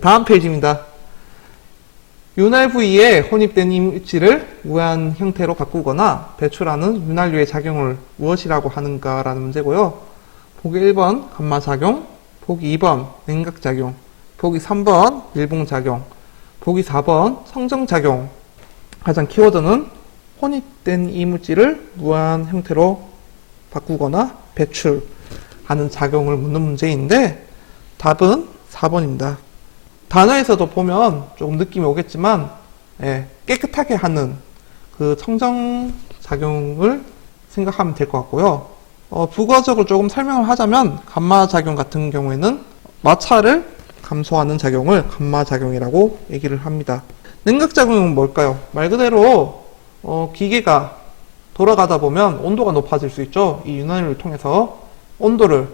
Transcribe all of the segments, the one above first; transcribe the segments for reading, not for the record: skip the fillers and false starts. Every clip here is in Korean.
다음 페이지입니다. 윤활 부위에 혼입된 이물질을 무한 형태로 바꾸거나 배출하는 윤활유의 작용을 무엇이라고 하는가라는 문제고요. 보기 1번 감마작용, 보기 2번 냉각작용, 보기 3번 밀봉작용, 보기 4번 성정작용. 가장 키워드는 혼입된 이물질을 무한 형태로 바꾸거나 배출하는 작용을 묻는 문제인데 답은 4번입니다. 단어에서도 보면 조금 느낌이 오겠지만 깨끗하게 하는 그 성정작용을 생각하면 될 것 같고요. 부가적으로 조금 설명을 하자면 감마작용 같은 경우에는 마찰을 감소하는 작용을 감마작용이라고 얘기를 합니다. 냉각작용은 뭘까요? 말 그대로 기계가 돌아가다 보면 온도가 높아질 수 있죠. 이 윤활유를 통해서 온도를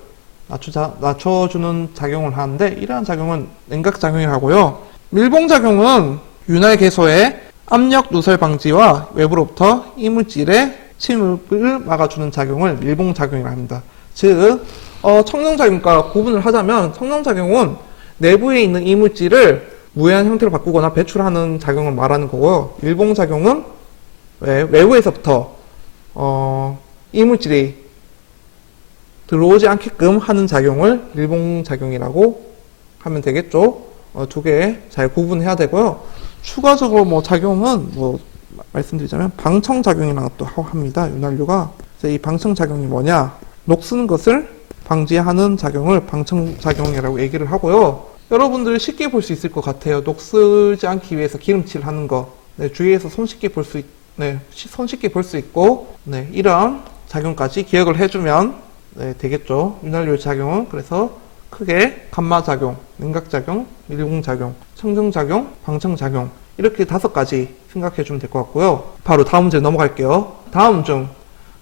낮춰주는 작용을 하는데 이러한 작용은 냉각작용이라고 하고요. 밀봉작용은 윤활 개소의 압력 누설 방지와 외부로부터 이물질의 침입을 막아주는 작용을 밀봉작용이라고 합니다. 즉 청정작용과 구분을 하자면 청정작용은 내부에 있는 이물질을 무해한 형태로 바꾸거나 배출하는 작용을 말하는 거고요. 밀봉작용은 외부에서부터 이물질이 들어오지 않게끔 하는 작용을 밀봉작용이라고 하면 되겠죠. 두 개 잘 구분해야 되고요. 추가적으로 작용은 말씀드리자면 방청작용이라는 것도 합니다. 윤활유가. 그래서 이 방청작용이 뭐냐? 녹쓰는 것을 방지하는 작용을 방청작용이라고 얘기를 하고요. 여러분들 쉽게 볼 수 있을 것 같아요. 녹슬지 않기 위해서 기름칠 하는 거. 주위에서 손쉽게 볼 수 있고, 이런 작용까지 기억을 해주면 되겠죠. 윤활유 작용은 그래서 크게 감마작용, 냉각작용, 밀봉작용, 청정작용, 방청작용 이렇게 5가지 생각해주면 될 것 같고요. 바로 다음 문제 넘어갈게요. 다음 중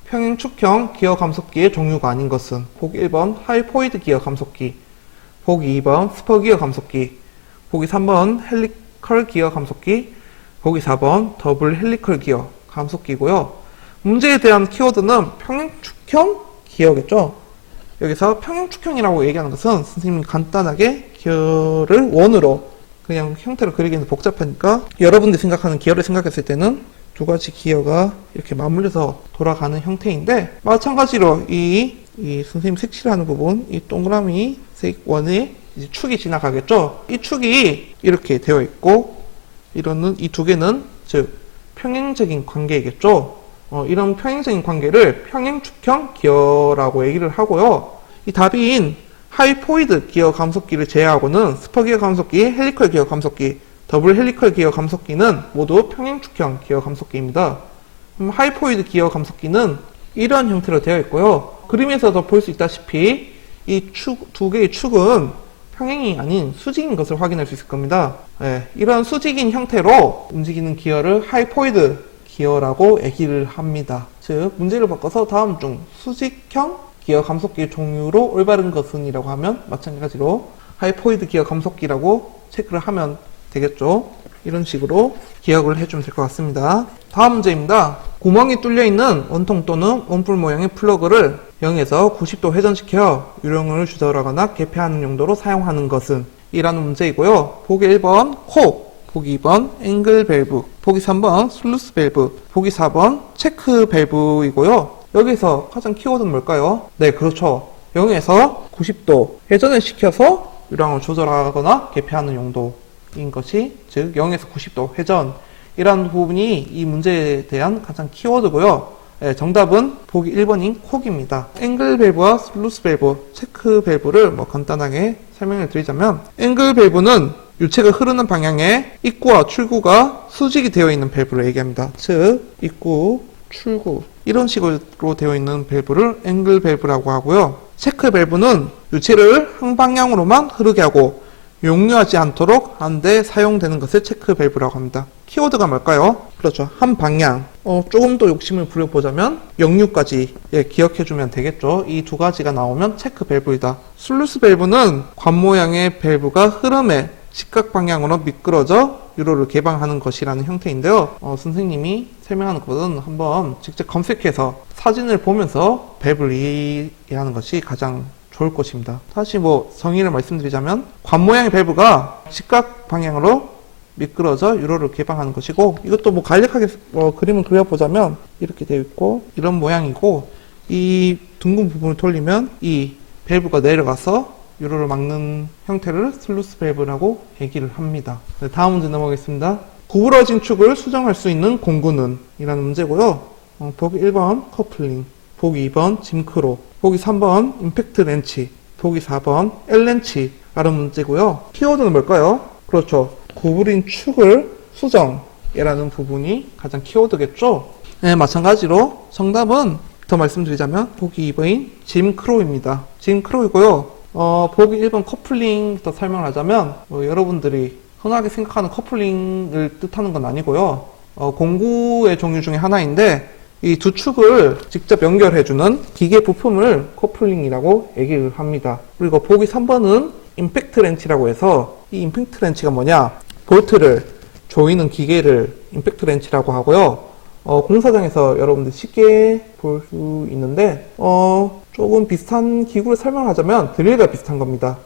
평행축형 기어 감속기의 종류가 아닌 것은 보기 1번 하이포이드 기어 감속기, 보기 2번 스퍼 기어 감속기, 보기 3번 헬리컬 기어 감속기, 보기 4번 더블 헬리컬 기어 감속기고요. 문제에 대한 키워드는 평행축형 기어겠죠. 여기서 평행축형이라고 얘기하는 것은 선생님이 간단하게 기어를 원으로 그냥 형태로 그리기는 복잡하니까 여러분들이 생각하는 기어를 생각했을 때는 2가지 기어가 이렇게 맞물려서 돌아가는 형태인데 마찬가지로 이 선생님 색칠하는 부분 이 동그라미 색 원에 이제 축이 지나가겠죠. 이 축이 이렇게 되어 있고 이런 이 2개는 즉 평행적인 관계이겠죠. 이런 평행적인 관계를 평행축형 기어라고 얘기를 하고요. 이 답인 하이포이드 기어 감속기를 제외하고는 스퍼 기어 감속기, 헬리컬 기어 감속기, 더블 헬리컬 기어 감속기는 모두 평행축형 기어 감속기입니다. 하이포이드 기어 감속기는 이러한 형태로 되어 있고요. 그림에서도 볼 수 있다시피 이 2개의 축은 평행이 아닌 수직인 것을 확인할 수 있을 겁니다. 이런 수직인 형태로 움직이는 기어를 하이포이드 기어라고 얘기를 합니다. 즉 문제를 바꿔서 다음 중 수직형 기어 감속기의 종류로 올바른 것은 이라고 하면 마찬가지로 하이포이드 기어 감속기라고 체크를 하면 되겠죠. 이런 식으로 기억을 해주면 될 것 같습니다. 다음 문제입니다. 구멍이 뚫려 있는 원통 또는 원뿔 모양의 플러그를 0에서 90도 회전시켜 유령을 조절하거나 개폐하는 용도로 사용하는 것은 이라는 문제이고요. 보기 1번 코, 보기 2번 앵글 밸브, 보기 3번 슬루스 밸브, 보기 4번 체크 밸브이고요. 여기서 가장 키워드는 뭘까요? 네, 그렇죠. 0에서 90도 회전을 시켜서 유량을 조절하거나 개폐하는 용도인 것이 즉 0에서 90도 회전이라는 부분이 이 문제에 대한 가장 키워드고요. 정답은 보기 1번인 콕입니다. 앵글 밸브와 슬루스 밸브, 체크 밸브를 간단하게 설명을 드리자면 앵글 밸브는 유체가 흐르는 방향에 입구와 출구가 수직이 되어 있는 밸브를 얘기합니다. 즉 입구, 출구 이런 식으로 되어 있는 밸브를 앵글 밸브라고 하고요. 체크 밸브는 유체를 한 방향으로만 흐르게 하고 역류하지 않도록 하는데 사용되는 것을 체크 밸브라고 합니다. 키워드가 뭘까요? 그렇죠. 한 방향. 조금 더 욕심을 부려보자면 역류까지 기억해주면 되겠죠. 이 2가지가 나오면 체크 밸브이다. 슬루스 밸브는 관 모양의 밸브가 흐름의 직각 방향으로 미끄러져 유로를 개방하는 것이라는 형태인데요. 선생님이 설명하는 것은 한번 직접 검색해서 사진을 보면서 밸브를 이해하는 것이 가장 좋을 것입니다. 다시 정의를 말씀드리자면 관 모양의 밸브가 직각 방향으로 미끄러져 유로를 개방하는 것이고, 이것도 간략하게 그림을 그려보자면 이렇게 되어 있고 이런 모양이고, 이 둥근 부분을 돌리면 이 밸브가 내려가서 유로를 막는 형태를 슬루스 밸브라고 얘기를 합니다. 네, 다음 문제 넘어가겠습니다. 구부러진 축을 수정할 수 있는 공구는? 이라는 문제고요. 보기 1번 커플링, 보기 2번 짐크로, 보기 3번 임팩트 렌치, 보기 4번 L렌치라는 문제고요. 키워드는 뭘까요? 그렇죠. 구부린 축을 수정이라는 부분이 가장 키워드겠죠. 네, 마찬가지로 정답은 더 말씀드리자면 보기 2번인 짐크로입니다. 짐크로이고요. 보기 1번 커플링부터 설명을 하자면 여러분들이 흔하게 생각하는 커플링을 뜻하는 건 아니고요. 공구의 종류 중에 하나인데 이 두 축을 직접 연결해주는 기계 부품을 커플링이라고 얘기를 합니다. 그리고 보기 3번은 임팩트 렌치라고 해서 이 임팩트 렌치가 뭐냐? 볼트를 조이는 기계를 임팩트 렌치라고 하고요. 공사장에서 여러분들 쉽게 볼 수 있는데 조금 비슷한 기구를 설명하자면 드릴과 비슷한 겁니다.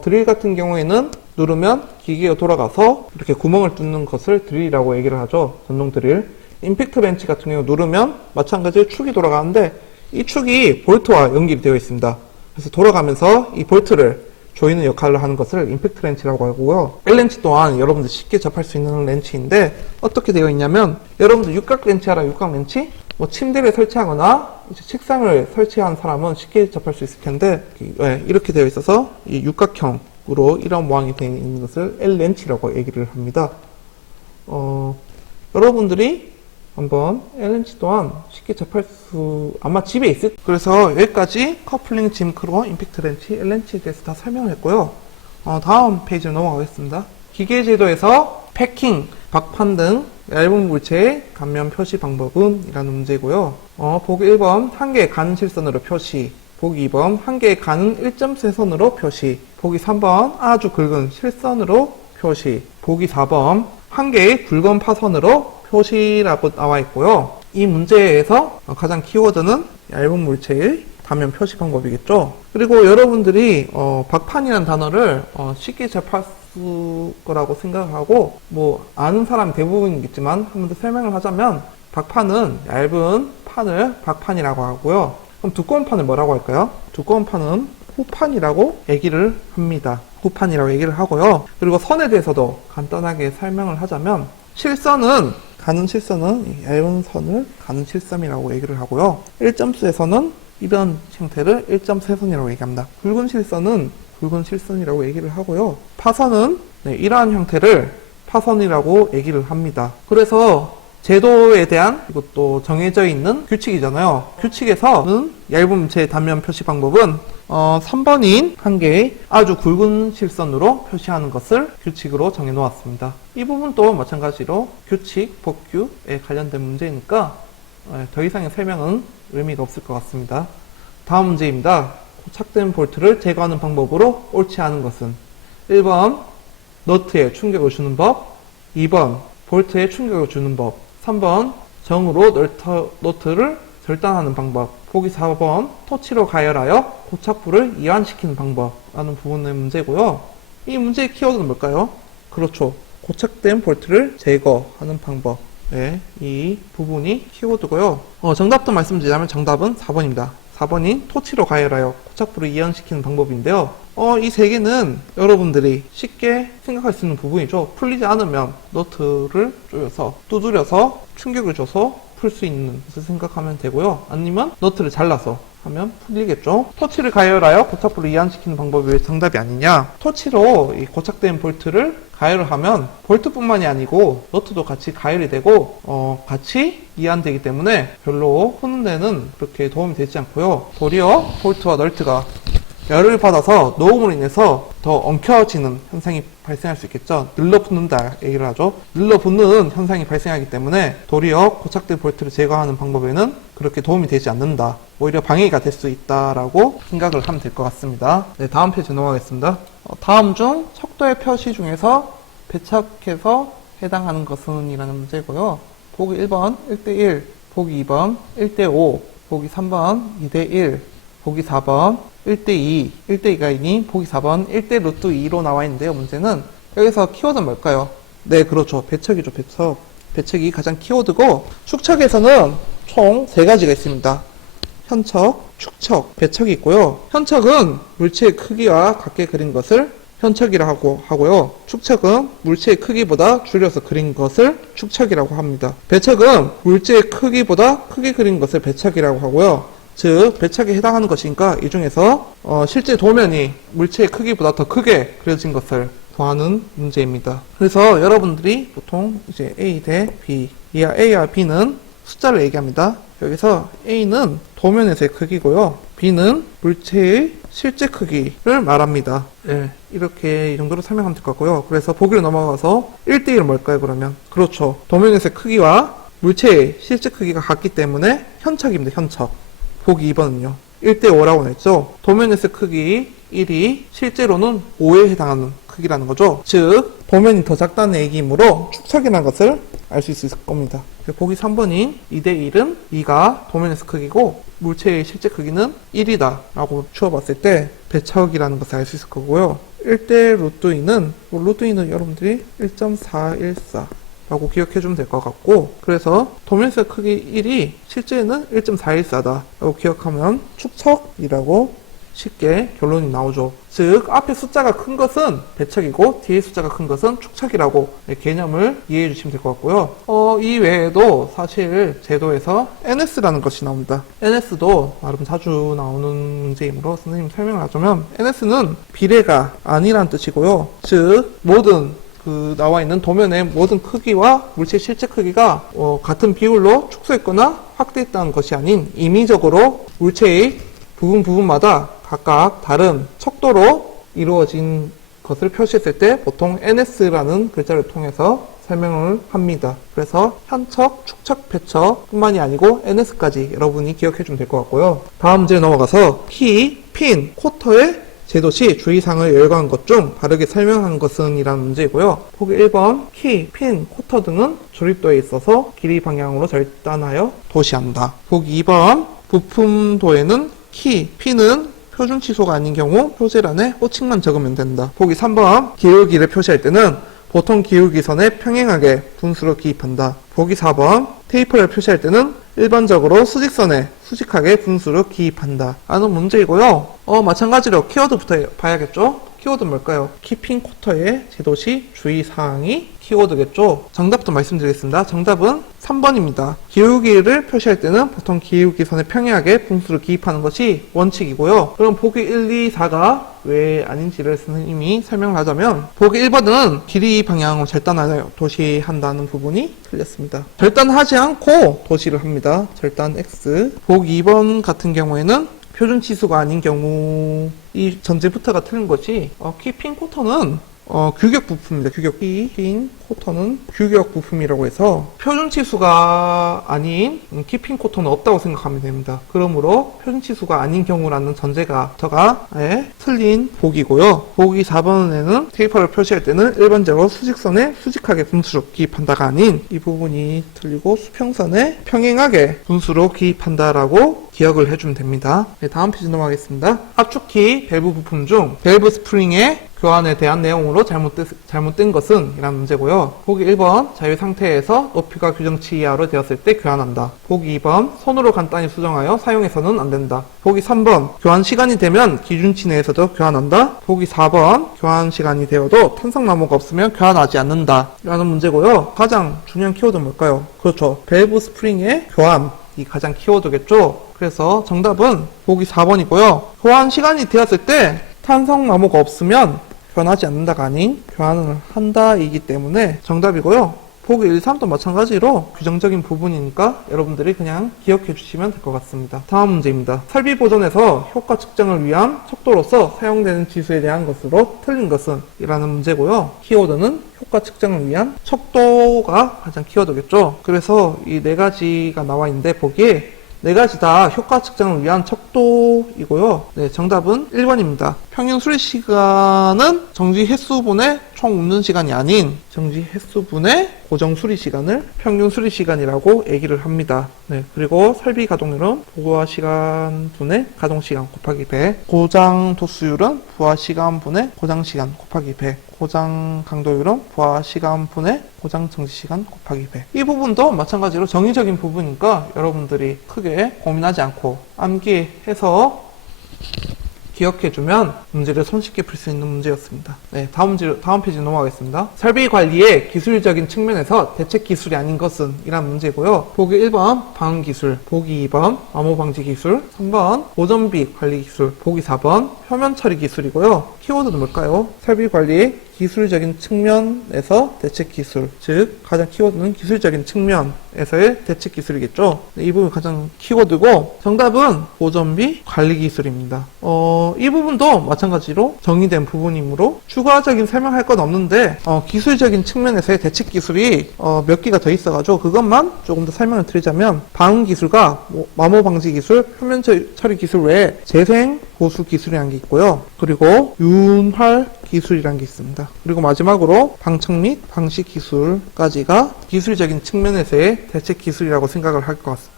드릴 같은 경우에는 누르면 기계가 돌아가서 이렇게 구멍을 뚫는 것을 드릴이라고 얘기를 하죠. 전동 드릴. 임팩트 렌치 같은 경우 누르면 마찬가지로 축이 돌아가는데 이 축이 볼트와 연결이 되어 있습니다. 그래서 돌아가면서 이 볼트를 조이는 역할을 하는 것을 임팩트 렌치라고 하고요. L렌치 또한 여러분들 쉽게 접할 수 있는 렌치인데 어떻게 되어 있냐면 여러분들 육각 렌치 알아요? 육각 렌치? 침대를 설치하거나 이제 책상을 설치한 사람은 쉽게 접할 수 있을 텐데 이렇게 되어 있어서 이 육각형으로 이런 모양이 되어 있는 것을 L렌치라고 얘기를 합니다. 여러분들이 한번 L렌치 또한 쉽게 접할 수 아마 집에 있을. 그래서 여기까지 커플링, 짐크로, 임팩트 렌치, L렌치에 대해서 다 설명을 했고요. 다음 페이지로 넘어가겠습니다. 기계 제도에서 패킹, 박판 등 얇은 물체의 감면 표시 방법은? 이라는 문제고요. 보기 1번 한 개의 가는 실선으로 표시, 보기 2번 한 개의 가는 1.3선으로 표시, 보기 3번 아주 굵은 실선으로 표시, 보기 4번 한 개의 굵은 파선으로 표시라고 나와 있고요. 이 문제에서 가장 키워드는 얇은 물체의 단면 표시 방법이겠죠. 그리고 여러분들이 박판이라는 단어를 쉽게 접할 거라고 생각하고 아는 사람이 대부분이겠지만 한 번 더 설명을 하자면 박판은 얇은 판을 박판이라고 하고요. 그럼 두꺼운 판을 뭐라고 할까요? 두꺼운 판은 후판이라고 얘기를 합니다. 후판이라고 얘기를 하고요. 그리고 선에 대해서도 간단하게 설명을 하자면 가는 실선은 얇은 선을 가는 실선이라고 얘기를 하고요. 1점수에서는 이런 형태를 1.3선이라고 얘기합니다. 굵은 실선은 굵은 실선이라고 얘기를 하고요. 파선은 이러한 형태를 파선이라고 얘기를 합니다. 그래서 제도에 대한 이것도 정해져 있는 규칙이잖아요. 규칙에서는 얇은 물체의 단면 표시 방법은 3번인 한 개의 아주 굵은 실선으로 표시하는 것을 규칙으로 정해 놓았습니다. 이 부분도 마찬가지로 규칙, 법규에 관련된 문제니까 더 이상의 설명은 의미가 없을 것 같습니다. 다음 문제입니다. 고착된 볼트를 제거하는 방법으로 옳지 않은 것은? 1번 너트에 충격을 주는 법, 2번 볼트에 충격을 주는 법, 3번 정으로 너트를 절단하는 방법, 보기 4번 토치로 가열하여 고착부를 이완시키는 방법라는 부분의 문제고요. 이 문제의 키워드는 뭘까요? 그렇죠. 고착된 볼트를 제거하는 방법. 이 부분이 키워드고요. 정답도 말씀드리자면 정답은 4번입니다. 4번인 토치로 가열하여 고착부를 이완시키는 방법인데요. 이 세 개는 여러분들이 쉽게 생각할 수 있는 부분이죠. 풀리지 않으면 너트를 조여서 두드려서 충격을 줘서 풀 수 있는 것을 생각하면 되고요. 아니면 너트를 잘라서 하면 풀리겠죠. 토치를 가열하여 고착부를 이완시키는 방법이 왜 정답이 아니냐? 토치로 이 고착된 볼트를 가열을 하면 볼트뿐만이 아니고 너트도 같이 가열이 되고 같이 이완되기 때문에 별로 푸는 데는 그렇게 도움이 되지 않고요. 도리어 볼트와 널트가 열을 받아서 노음으로 인해서 더 엉켜지는 현상이 발생할 수 있겠죠. 늘러붙는다 얘기를 하죠. 늘러붙는 현상이 발생하기 때문에 도리어 고착된 볼트를 제거하는 방법에는 그렇게 도움이 되지 않는다. 오히려 방해가 될 수 있다라고 생각을 하면 될 것 같습니다. 네, 다음 페이지 넘어가겠습니다. 다음 중 척도의 표시 중에서 배착해서 해당하는 것은? 이라는 문제고요. 보기 1번 1대1, 보기 2번 1대5, 보기 3번 2대1, 보기 4번 1대2, 1대2가 아닌 보기 4번 1대 루트 2로 나와 있는데요. 문제는 여기서 키워드는 뭘까요? 네, 그렇죠. 배척이죠, 배척. 배척이 가장 키워드고, 축척에서는 총 3가지가 있습니다. 현척, 축척, 배척이 있고요. 현척은 물체의 크기와 같게 그린 것을 현척이라고 하고요. 축척은 물체의 크기보다 줄여서 그린 것을 축척이라고 합니다. 배척은 물체의 크기보다 크게 그린 것을 배척이라고 하고요. 즉, 배척에 해당하는 것이니까 이 중에서 실제 도면이 물체의 크기보다 더 크게 그려진 것을 구하는 문제입니다. 그래서 여러분들이 보통 이제 A 대 B, A와 B는 숫자를 얘기합니다. 여기서 A는 도면에서의 크기고요. B는 물체의 실제 크기를 말합니다. 네, 이렇게 이 정도로 설명하면 될 것 같고요. 그래서 보기로 넘어가서 1대1은 뭘까요, 그러면? 그렇죠. 도면에서의 크기와 물체의 실제 크기가 같기 때문에 현척입니다, 현척. 보기 2번은요. 1대5라고 했죠. 도면에서의 크기 1이 실제로는 5에 해당하는 크기라는 거죠. 즉, 도면이 더 작다는 얘기이므로 축척이라는 것을 알 수 있을 겁니다. 보기 3번인 2대1은 2가 도면에서 크기고 물체의 실제 크기는 1이다 라고 추어봤을 때 배척이라는 것을 알 수 있을 거고요. 1대 루트 2는 루트 2는 여러분들이 1.414 라고 기억해 주면 될 것 같고, 그래서 도면에서 크기 1이 실제는 1.414다 라고 기억하면 축척이라고 쉽게 결론이 나오죠. 즉, 앞에 숫자가 큰 것은 배척이고 뒤에 숫자가 큰 것은 축척이라고 개념을 이해해 주시면 될 것 같고요. 이 외에도 사실 제도에서 NS라는 것이 나옵니다. NS도 나름 자주 나오는 문제이므로 선생님 설명을 하자면, NS는 비례가 아니라는 뜻이고요. 즉, 모든 나와 있는 도면의 모든 크기와 물체의 실제 크기가 같은 비율로 축소했거나 확대했다는 것이 아닌 임의적으로 물체의 부분마다 각각 다른 척도로 이루어진 것을 표시했을 때 보통 NS라는 글자를 통해서 설명을 합니다. 그래서 현척, 축척, 배척 뿐만이 아니고 NS까지 여러분이 기억해 주면 될 것 같고요. 다음 문제에 넘어가서 키, 핀, 쿼터의 제도 시 주의사항을 열거한 것 중 바르게 설명한 것은 이라는 문제이고요. 보기 1번 키, 핀, 쿼터 등은 조립도에 있어서 길이 방향으로 절단하여 도시한다. 보기 2번 부품도에는 키, 핀은 표준 치수가 아닌 경우 표제란에 호칭만 적으면 된다. 보기 3번 기울기를 표시할 때는 보통 기울기선에 평행하게 분수로 기입한다. 보기 4번 테이프를 표시할 때는 일반적으로 수직선에 수직하게 분수로 기입한다 라는 문제이고요. 마찬가지로 키워드부터 봐야겠죠. 키워드는 뭘까요? 키, 핀, 쿼터의 제도시 주의사항이 키워드겠죠. 정답도 말씀드리겠습니다. 정답은 3번입니다. 기울기를 표시할 때는 보통 기울기선에 평행하게 분수를 기입하는 것이 원칙이고요. 그럼 보기 1, 2, 4가 왜 아닌지를 선생님이 설명을 하자면, 보기 1번은 길이 방향으로 절단하여 도시한다는 부분이 틀렸습니다. 절단하지 않고 도시를 합니다. 절단 X. 보기 2번 같은 경우에는 표준 치수가 아닌 경우 이 전제부터가 틀린 것이 키, 핀, 쿼터는 규격 부품입니다. 규격. 키, 핀, 쿼터는 규격 부품이라고 해서 표준 치수가 아닌 키, 핀, 쿼터는 없다고 생각하면 됩니다. 그러므로 표준 치수가 아닌 경우라는 전제가 아예 틀린 보기고요. 보기 4번에는 테이퍼를 표시할 때는 일반적으로 수직선에 수직하게 분수로 기입한다가 아닌 이 부분이 틀리고 수평선에 평행하게 분수로 기입한다라고 기억을 해주면 됩니다. 네, 다음 페이지 넘어가겠습니다. 압축키 밸브 부품 중 밸브 스프링의 교환에 대한 내용으로 잘못된 것은 이라는 문제고요. 보기 1번 자유 상태에서 높이가 규정치 이하로 되었을 때 교환한다. 보기 2번 손으로 간단히 수정하여 사용해서는 안 된다. 보기 3번 교환 시간이 되면 기준치 내에서도 교환한다. 보기 4번 교환 시간이 되어도 탄성나무가 없으면 교환하지 않는다 라는 문제고요. 가장 중요한 키워드는 뭘까요? 그렇죠. 밸브 스프링의 교환, 이 가장 키워드겠죠. 그래서 정답은 보기 4번이고요. 교환 시간이 되었을 때 탄성나무가 없으면 교환하지 않는다가 아닌 교환을 한다 이기 때문에 정답이고요. 보기 1, 3도 마찬가지로 규정적인 부분이니까 여러분들이 그냥 기억해 주시면 될 것 같습니다. 다음 문제입니다. 설비 보존에서 효과 측정을 위한 척도로서 사용되는 지수에 대한 것으로 틀린 것은 이라는 문제고요. 키워드는 효과 측정을 위한 척도가 가장 키워드겠죠. 그래서 이 4가지가 나와 있는데 보기에 4가지 다 효과 측정을 위한 척도이고요. 네, 정답은 1번입니다. 평균 수리 시간은 정지 횟수분의 총 운전 시간이 아닌 정지 횟수분의 고정 수리 시간을 평균 수리 시간이라고 얘기를 합니다. 네, 그리고 설비 가동률은 부하 시간분의 가동 시간 곱하기 100, 고장 도수율은 부하 시간분의 고장 시간 곱하기 100, 고장 강도율은 부하 시간분의 고장 정지 시간 곱하기 100. 이 부분도 마찬가지로 정의적인 부분이니까 여러분들이 크게 고민하지 않고 암기해서 기억해주면 문제를 손쉽게 풀 수 있는 문제였습니다. 네, 다음 페이지 넘어가겠습니다. 설비 관리의 기술적인 측면에서 대책 기술이 아닌 것은 이란 문제고요. 보기 1번 방음 기술, 보기 2번 암호 방지 기술, 3번 보존비 관리 기술, 보기 4번 표면 처리 기술이고요. 키워드는 뭘까요? 설비 관리의 기술적인 측면에서 대책 기술, 즉 가장 키워드는 기술적인 측면에서의 대책 기술이겠죠. 이 부분이 가장 키워드고 정답은 보존비 관리 기술입니다. 이 부분도 마찬가지로 정의된 부분이므로 추가적인 설명할 건 없는데 기술적인 측면에서의 대책 기술이 몇 개가 더 있어가지고 그것만 조금 더 설명을 드리자면 방음 기술과 마모 방지 기술, 표면 처리 기술 외에 재생 보수 기술이라는 게 있고요. 그리고 윤활 기술이라는 게 있습니다. 그리고 마지막으로 방청 및 방식 기술까지가 기술적인 측면에서의 대책 기술이라고 생각을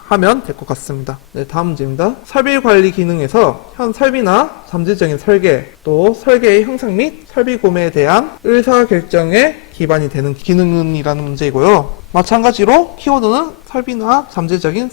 하면 될 것 같습니다. 네, 다음 문제입니다. 설비 관리 기능에서 현 설비나 잠재적인 설계, 또 설계의 형상 및 설비 구매에 대한 의사결정에 기반이 되는 기능이라는 문제이고요. 마찬가지로 키워드는 설비나 잠재적인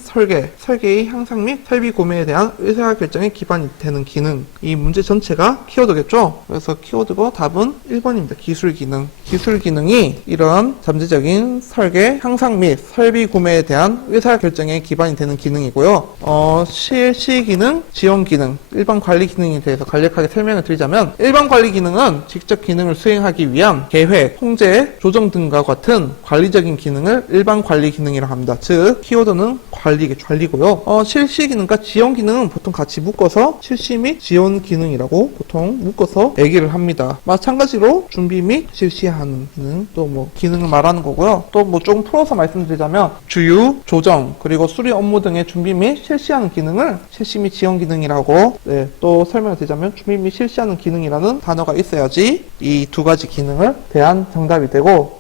설계의 향상 및 설비 구매에 대한 의사결정에 기반이 되는 기능. 이 문제 전체가 키워드겠죠? 그래서 키워드고 답은 1번입니다. 기술 기능. 기술 기능이 이런 잠재적인 설계, 향상 및 설비 구매에 대한 의사결정에 기반이 되는 기능이고요. 실시 기능, 지원 기능, 일반 관리 기능에 대해서 간략하게 설명을 드리자면 일반 관리 기능은 직접 기능을 수행하기 위한 계획, 통제, 조정 등과 같은 관리적인 기능을 일반 관리 기능이라고 합니다. 즉 키워드는 관리고요. 실시 기능과 지원 기능은 보통 같이 묶어서 실시 및 지원 기능이라고 보통 묶어서 얘기를 합니다. 마찬가지로 준비 및 실시하는 기능, 또 뭐 기능을 말하는 거고요. 또 뭐 조금 풀어서 말씀드리자면 주유, 조정, 그리고 수리 업무 등의 준비 및 실시하는 기능을 실시 및 지원 기능이라고 또 설명을 드리자면 준비 및 실시하는 기능이라는 단어가 있어야지 이 두 가지 기능을 대한 정답이 되고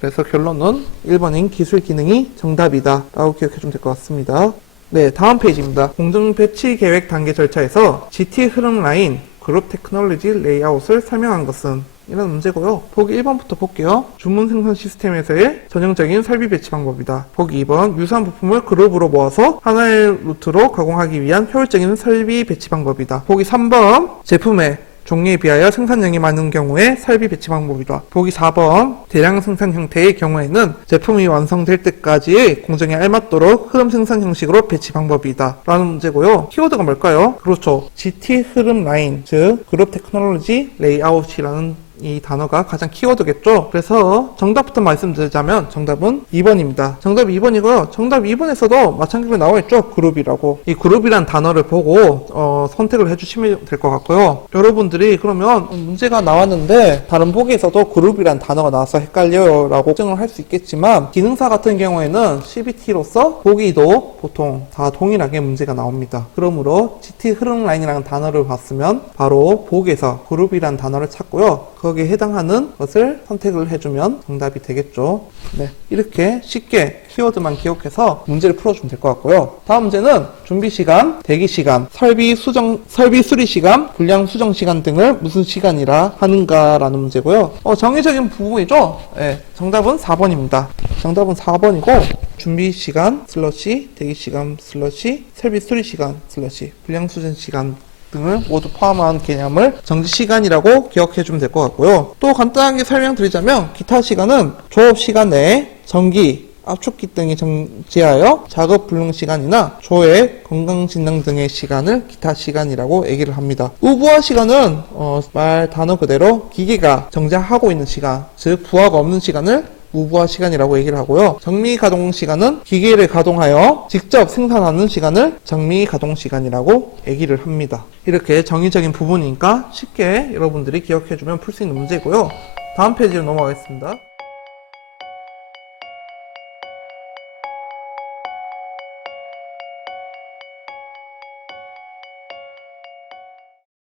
그래서 결론은 1번인 기술 기능이 정답이다 라고 기억해 주면 될 것 같습니다. 네, 다음 페이지입니다. 공정 배치 계획 단계 절차에서 GT 흐름 라인 그룹 테크놀로지 레이아웃을 설명한 것은 이런 문제고요. 보기 1번부터 볼게요. 주문 생산 시스템에서의 전형적인 설비 배치 방법이다. 보기 2번 유사한 부품을 그룹으로 모아서 하나의 루트로 가공하기 위한 효율적인 설비 배치 방법이다. 보기 3번 제품의 종류에 비하여 생산량이 많은 경우에 설비 배치 방법이다. 보기 4번 대량 생산 형태의 경우에는 제품이 완성될 때까지의 공정에 알맞도록 흐름 생산 형식으로 배치 방법이다 라는 문제고요. 키워드가 뭘까요? 그렇죠. GT 흐름 라인, 즉 그룹 테크놀로지 레이아웃이라는 이 단어가 가장 키워드겠죠. 그래서 정답부터 말씀드리자면 정답은 2번입니다. 정답 2번이고요. 정답 2번에서도 마찬가지로 나와있죠. 그룹이라고. 이 그룹이란 단어를 보고 선택을 해주시면 될 것 같고요. 여러분들이 그러면 문제가 나왔는데 다른 보기에서도 그룹이란 단어가 나와서 헷갈려요 라고 걱정을 할 수 있겠지만 기능사 같은 경우에는 CBT로서 보기도 보통 다 동일하게 문제가 나옵니다. 그러므로 GT 흐름 라인이라는 단어를 봤으면 바로 보기에서 그룹이란 단어를 찾고요. 거기에 해당하는 것을 선택을 해주면 정답이 되겠죠. 네, 이렇게 쉽게 키워드만 기억해서 문제를 풀어주면 될 것 같고요. 다음 문제는 준비시간, 대기시간, 설비 수리 시간, 불량 수정 시간 등을 무슨 시간이라 하는가라는 문제고요. 정의적인 부분이죠. 네, 정답은 4번입니다. 정답은 4번이고 준비시간 슬러시, 대기시간 슬러시, 설비 수리 시간 슬러시, 불량 수정 시간 등을 모두 포함한 개념을 정지시간이라고 기억해주면 될 것 같고요. 또 간단하게 설명드리자면 기타 시간은 조업 시간 내에 전기, 압축기 등이 정지하여 작업 불능 시간이나 조회, 건강진단 등의 시간을 기타 시간이라고 얘기를 합니다. 우부화 시간은 말 단어 그대로 기계가 정지하고 있는 시간, 즉 부하가 없는 시간을 우부화 시간이라고 얘기를 하고요. 정미 가동 시간은 기계를 가동하여 직접 생산하는 시간을 정미 가동 시간이라고 얘기를 합니다. 이렇게 정의적인 부분이니까 쉽게 여러분들이 기억해주면 풀 수 있는 문제고요. 다음 페이지로 넘어가겠습니다.